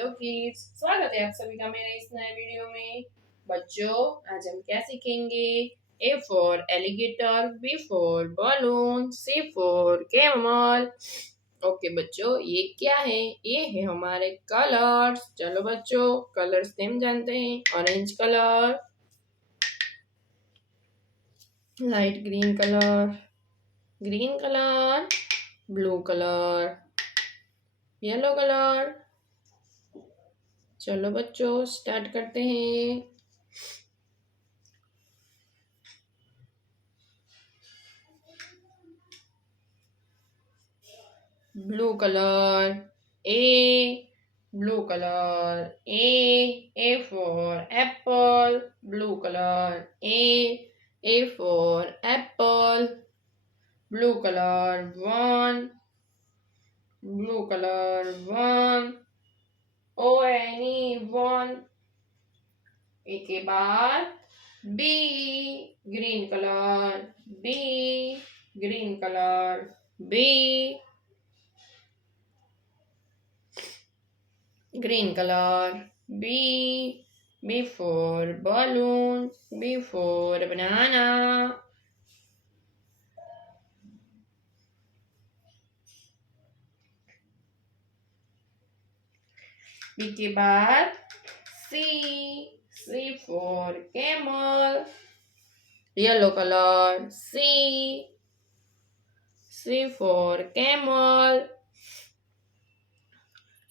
Hello kids, स्वागत है आप सभी का मेरे इस नए वीडियो में। बच्चों, आज हम क्या सीखेंगे? A for alligator, B for balloon, C for camel. Okay बच्चों, ये क्या है? ये है हमारे कलर्स। चलो बच्चों, कलर्स नेम जानते हैं। Orange colour, light green colour, green colour, blue colour, yellow colour. चलो बच्चों, स्टार्ट करते हैं। Blue color, blue color, A for apple, blue color, A for apple, blue color, one, blue color, one, one, ए के बाद B, green color, B, green color, B, green color, B for balloon, B for banana, B के बाद C for camel, yellow color, C for camel,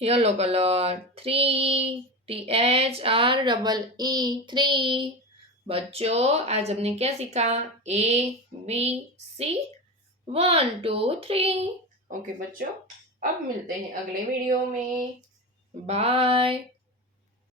yellow color, three, three। बच्चों, आज हमने क्या सीखा? ABC, 1 2 3। Okay बच्चों, अब मिलते हैं अगले वीडियो में। बाय।